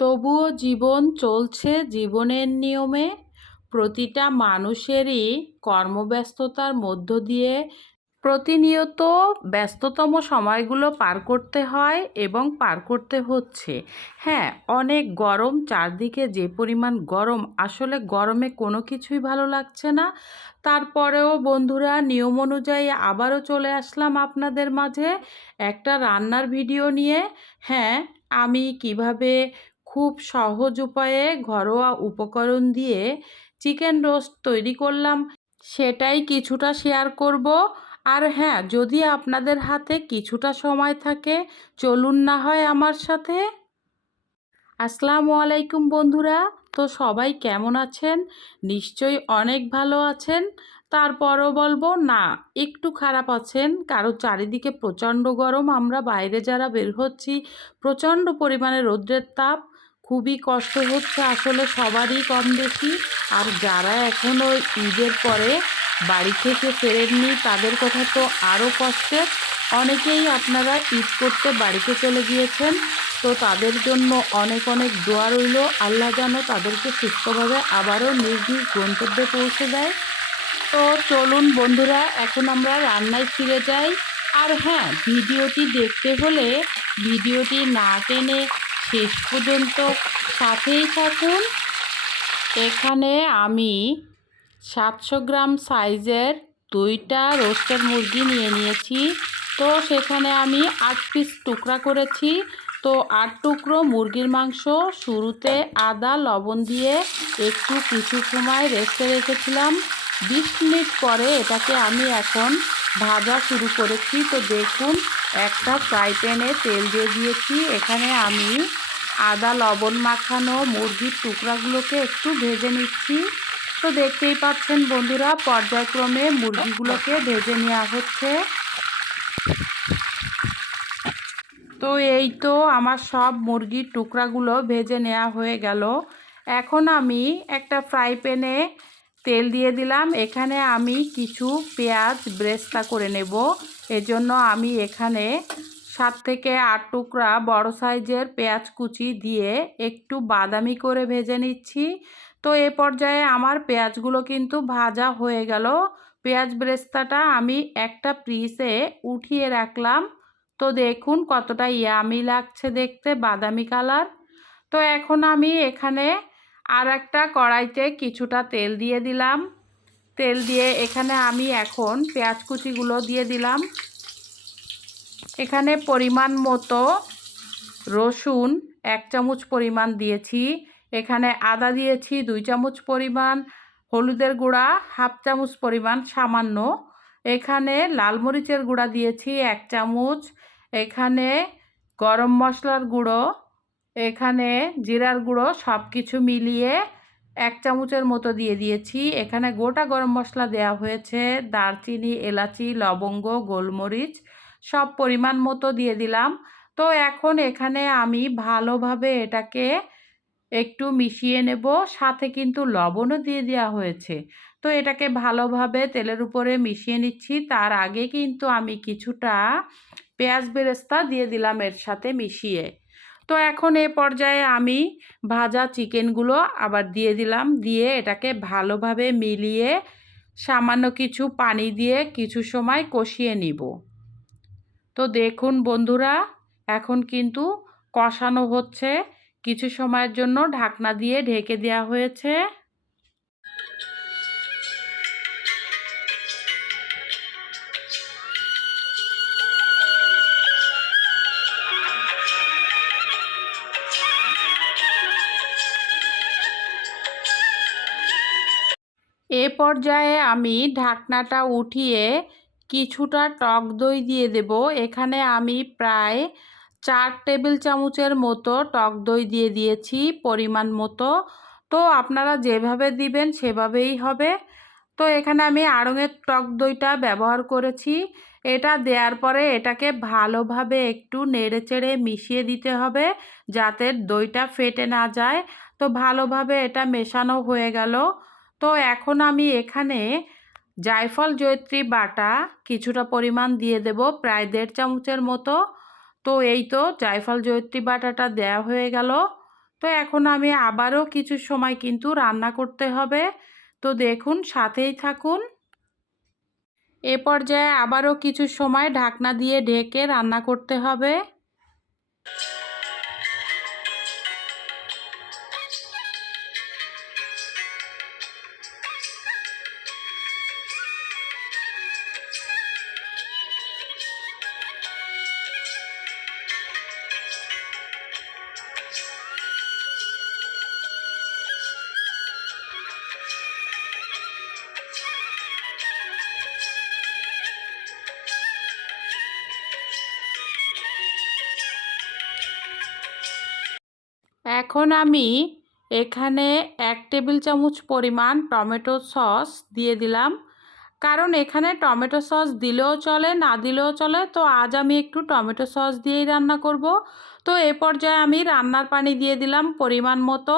তবুও জীবন চলছে জীবনের নিয়মে। প্রতিটা মানুষেরই কর্মব্যস্ততার মধ্য দিয়ে প্রতিনিয়ত ব্যস্ততম সময়গুলো পার করতে হয় এবং পার করতে হচ্ছে। হ্যাঁ, অনেক গরম, চারদিকে যে পরিমাণ গরম, আসলে গরমে কোনো কিছুই ভালো লাগছে না। তারপরেও বন্ধুরা, নিয়ম অনুযায়ী আবারও চলে আসলাম আপনাদের মাঝে একটা রান্নার ভিডিও নিয়ে। হ্যাঁ, আমি কিভাবে খুব সহজ উপায়ে ঘরোয়া উপকরণ দিয়ে চিকেন রোস্ট তৈরি করলাম, সেটাই কিছুটা শেয়ার করব। আর হ্যাঁ, যদি আপনাদের হাতে কিছুটা সময় থাকে, চলুন না হয় আমার সাথে। আসসালামু আলাইকুম বন্ধুরা। তো সবাই কেমন আছেন? নিশ্চয়ই অনেক ভালো আছেন। তারপরও বলবো না, একটু খারাপ আছেন, কারণ চারিদিকে প্রচণ্ড গরম। আমরা বাইরে যারা বের হচ্ছি, প্রচণ্ড পরিমাণে রৌদ্রের তাপ, খুবই কষ্ট হচ্ছে আসলে সবারই কম বেশি। আর যারা এখনও ঈদের পরে বাড়ি থেকে ফেরেননি, তাদের কথা তো আরও কষ্টের। অনেকেই আপনারা ঈদ করতে বাড়িতে চলে গিয়েছেন, তো তাদের জন্য অনেক অনেক দোয়া রইল। আল্লাহ যেন তাদেরকে সুস্থভাবে আবারও নিজ নিজ গন্তব্যে পৌঁছে দেয়। তো চলুন বন্ধুরা, এখন আমরা রান্নায় ফিরে যাই। আর হ্যাঁ, ভিডিওটি দেখতে হলে ভিডিওটি না টেনে শেষ পর্যন্ত সাথেই থাকুন। এখানে আমি 700 গ্রাম সাইজের 2টা রোস্টেড মুরগি নিয়ে নিয়েছি। তো সেখানে আমি 8 পিস টুকরা করেছি। তো 8 টুকরো মুরগির মাংস শুরুতে আদা লবণ দিয়ে একটু কিছু সময় রেস্টে রেখেছিলাম। 20 মিনিট পরে এটাকে আমি এখন ভাজা শুরু করেছি। তো দেখুন, একটা ফ্রাই প্যানে তেল দিয়ে দিয়েছি। এখানে আমি আদা লবণ মাখানো মুরগির টুকরাগুলোকে একটু ভেজে নিচ্ছি। তো দেখতেই পাচ্ছেন বন্ধুরা, পর্যায়ক্রমে মুরগিগুলোকে ভেজে নেওয়া হচ্ছে। তো এই তো আমার সব মুরগির টুকরাগুলো ভেজে নেওয়া হয়ে গেল। এখন আমি একটা ফ্রাই প্যানে তেল দিয়ে দিলাম। এখানে আমি কিছু পেঁয়াজ ব্রেস্তা করে নেব। এজন্য আমি এখানে 7 থেকে 8 টুকরা বড় সাইজের পেঁয়াজ কুচি দিয়ে একটু বাদামি করে ভেজে নিচ্ছি। তো এ পর্যায়ে আমার পেঁয়াজগুলো কিন্তু ভাজা হয়ে গেল। পেঁয়াজ ব্রেস্তাটা আমি একটা পিসে উঠিয়ে রাখলাম। তো দেখুন কতটা ইয়ামি লাগছে দেখতে, বাদামি কালার। তো এখন আমি এখানে আর একটা কড়াইতে কিছুটা তেল দিয়ে দিলাম। তেল দিয়ে এখানে আমি এখন পেঁয়াজ কুচিগুলো দিয়ে দিলাম। এখানে পরিমাণ মতো রসুন 1 চামচ পরিমাণ দিয়েছি। এখানে আদা দিয়েছি 2 চামচ পরিমাণ, হলুদের গুঁড়া 1/2 চামচ পরিমাণ সামান্য, এখানে লাল মরিচের গুঁড়া দিয়েছি 1 চামচ, এখানে গরম মশলার গুঁড়ো, এখানে জিরার গুঁড়ো, সব কিছু মিলিয়ে 1 চামচের মতো দিয়ে দিয়েছি। এখানে গোটা গরম মশলা দেওয়া হয়েছে, দারচিনি, এলাচি, লবঙ্গ, গোলমরিচ সব পরিমাণ মতো দিয়ে দিলাম। তো এখন এখানে আমি ভালোভাবে এটাকে একটু মিশিয়ে নেব, সাথে কিন্তু লবণও দিয়ে দেওয়া হয়েছে। তো এটাকে ভালোভাবে তেলের উপরে মিশিয়ে নিচ্ছি। তার আগে কিন্তু আমি কিছুটা পেঁয়াজ বেরেস্তা দিয়ে দিলাম এর সাথে মিশিয়ে। তো এখন এ পর্যায়ে আমি ভাজা চিকেনগুলো আবার দিয়ে দিলাম, দিয়ে এটাকে ভালোভাবে মিলিয়ে সামান্য কিছু পানি দিয়ে কিছু সময় কষিয়ে নিব। তো দেখুন বন্ধুরা, এখন কিন্তু কষানো হচ্ছে। কিছু সময়ের জন্য ঢাকনা দিয়ে ঢেকে দেওয়া হয়েছে। এ পর্যায়ে আমি ঢাকনাটা উঠিয়ে কিছুটা টক দই দিয়ে দেব। এখানে আমি প্রায় 4 টেবিল চামচের মতো টক দই দিয়ে দিয়েছি পরিমাণ মতো। তো আপনারা যেভাবে দিবেন সেভাবেই হবে। তো এখানে আমি আড়ঙের টক দইটা ব্যবহার করেছি। এটা দেওয়ার পরে এটাকে ভালোভাবে একটু নেড়েচেড়ে মিশিয়ে দিতে হবে, যাতে দইটা ফেটে না যায়। তো ভালোভাবে এটা মেশানো হয়ে গেল। তো এখন আমি এখানে জায়ফল জয়িত্রী বাটা কিছুটা পরিমাণ দিয়ে দেব, প্রায় 1.5 চামচের মতো। তো এই তো জায়ফল জয়িত্রী বাটাটা দেওয়া হয়ে গেল। তো এখন আমি আবারও কিছু সময় কিন্তু রান্না করতে হবে। তো দেখুন, সাথেই থাকুন। এ পর্যায়ে আবারও কিছু সময় ঢাকনা দিয়ে ঢেকে রান্না করতে হবে। এখন আমি এখানে 1 টেবিল চামচ পরিমাণ টমেটো সস দিয়ে দিলাম। কারণ এখানে টমেটো সস দিলেও চলে, না দিলেও চলে। তো আজ আমি একটু টমেটো সস দিয়েই রান্না করব। তো এ পর্যায়ে আমি রান্নার পানি দিয়ে দিলাম পরিমাণ মতো।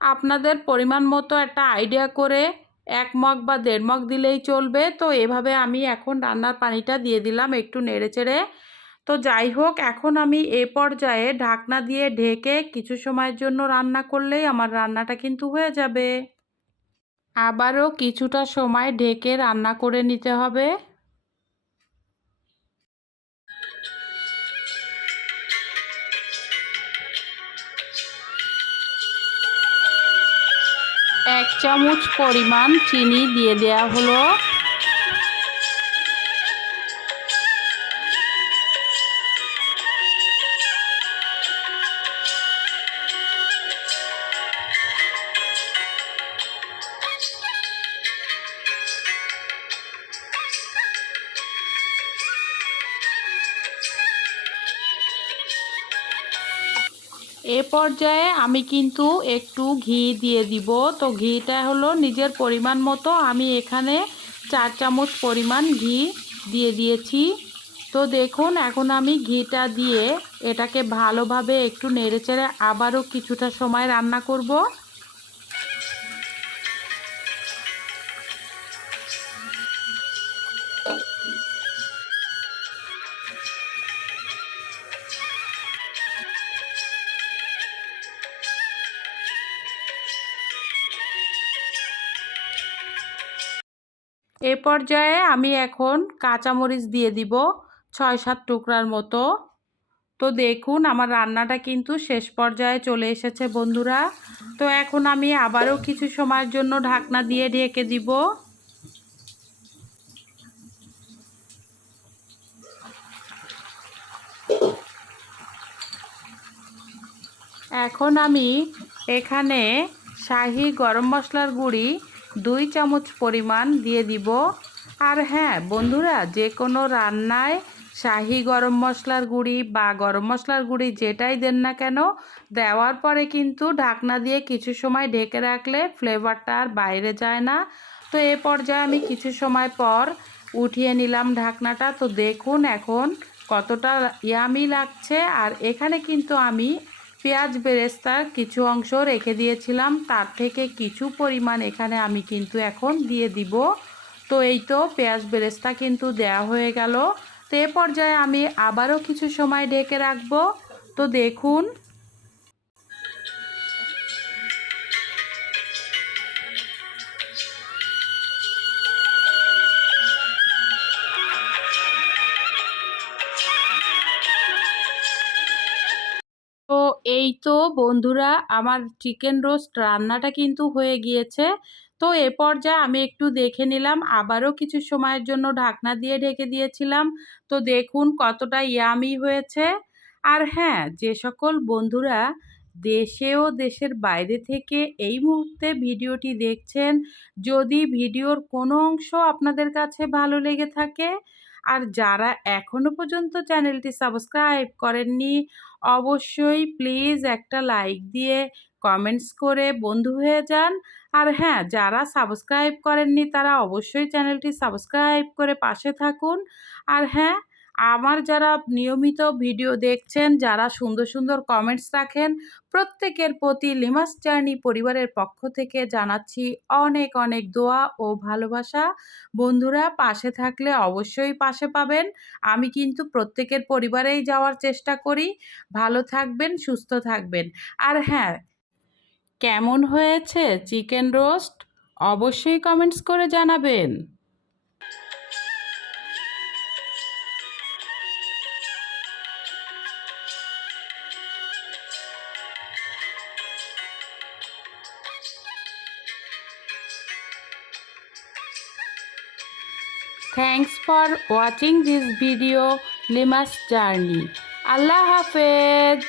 আপনাদের পরিমাণ মতো একটা আইডিয়া করে 1 মগ বা 1.5 মগ দিলেই চলবে। তো এভাবে আমি এখন রান্নার পানিটা দিয়ে দিলাম একটু নেড়েচেড়ে। তো যাই হোক, এখন আমি এ পর্যায়ে ঢাকনা দিয়ে ঢেকে কিছু সময়ের জন্য রান্না করলেই আমার রান্নাটা কিন্তু হয়ে যাবে। আবারও কিছুটা সময় ঢেকে রান্না করে নিতে হবে। এক চামচ পরিমাণ চিনি দিয়ে দেয়া হলো। এ পর্যায়ে আমি কিন্তু একটু ঘি দিয়ে দিব। তো ঘিটা হলো নিজের পরিমাণ মতো, আমি এখানে 4 চামচ পরিমাণ ঘি দিয়ে দিয়েছি। তো দেখুন, এখন আমি ঘিটা দিয়ে এটাকে ভালোভাবে একটু নেড়েচেড়ে আবারও কিছুটা সময় রান্না করব। এ পর্যায়ে আমি এখন কাঁচামরিচ দিয়ে দিব 6-7 টুকরার মতো। তো দেখুন, আমার রান্নাটা কিন্তু শেষ পর্যায়ে চলে এসেছে বন্ধুরা। তো এখন আমি আবারও কিছু সময়ের জন্য ঢাকনা দিয়ে ঢেকে দিব। এখন আমি এখানে শাহি গরম মশলার গুঁড়ি 2 চামচ পরিমাণ দিয়ে দিব। আর হ্যাঁ বন্ধুরা, যে কোনো রান্নায় শাহি গরম মশলার গুঁড়ি বা গরম মশলার গুঁড়ি যেটাই দেন না কেন, দেওয়ার পরে কিন্তু ঢাকনা দিয়ে কিছু সময় ঢেকে রাখলে ফ্লেভারটা আর বাইরে যায় না। তো এ পর্যায়ে আমি কিছু সময় পর উঠিয়ে নিলাম ঢাকনাটা। তো দেখুন এখন কতটা ইয়ামি লাগছে। আর এখানে কিন্তু আমি পেঁয়াজ বেরেস্তার কিছু অংশ রেখে দিয়েছিলাম, তার থেকে কিছু পরিমাণ এখানে আমি কিন্তু এখন দিয়ে দিব। তো এই তো পেঁয়াজ বেরেস্তা কিন্তু দেয়া হয়ে গেল। তো এ পর্যায়ে আমি আবারও কিছু সময় ঢেকে রাখবো। তো দেখুন, তো এই তো বন্ধুরা, আমার চিকেন রোস্ট রান্নাটা কিন্তু হয়ে গিয়েছে। তো এ পর্যায়ে আমি একটু দেখে নিলাম, আবারও কিছু সময়ের জন্য ঢাকনা দিয়ে ঢেকে দিয়েছিলাম। তো দেখুন কতটা ইয়ামি হয়েছে। আর হ্যাঁ, যে সকল বন্ধুরা দেশে ও দেশের বাইরে থেকে এই মুহূর্তে ভিডিওটি দেখছেন, যদি ভিডিওর কোনো অংশ আপনাদের কাছে ভালো লেগে থাকে আর যারা এখনো পর্যন্ত চ্যানেলটি সাবস্ক্রাইব করেননি, অবশ্যই প্লিজ একটা লাইক দিয়ে কমেন্টস করে বন্ধু হয়ে যান। আর হ্যাঁ, যারা সাবস্ক্রাইব করেননি তারা অবশ্যই চ্যানেলটি সাবস্ক্রাইব করে পাশে থাকুন। আর হ্যাঁ, আমার যারা নিয়মিত ভিডিও দেখছেন, যারা সুন্দর সুন্দর কমেন্টস রাখেন, প্রত্যেকের প্রতি লিমাস জার্নি পরিবারের পক্ষ থেকে জানাচ্ছি অনেক অনেক দোয়া ও ভালোবাসা। বন্ধুরা, পাশে থাকলে অবশ্যই পাশে পাবেন। আমি কিন্তু প্রত্যেকের পরিবারেই যাওয়ার চেষ্টা করি। ভালো থাকবেন, সুস্থ থাকবেন। আর হ্যাঁ, কেমন হয়েছে চিকেন রোস্ট অবশ্যই কমেন্টস করে জানাবেন। Thanks for watching this video, Lima's Journey. Allah Hafiz.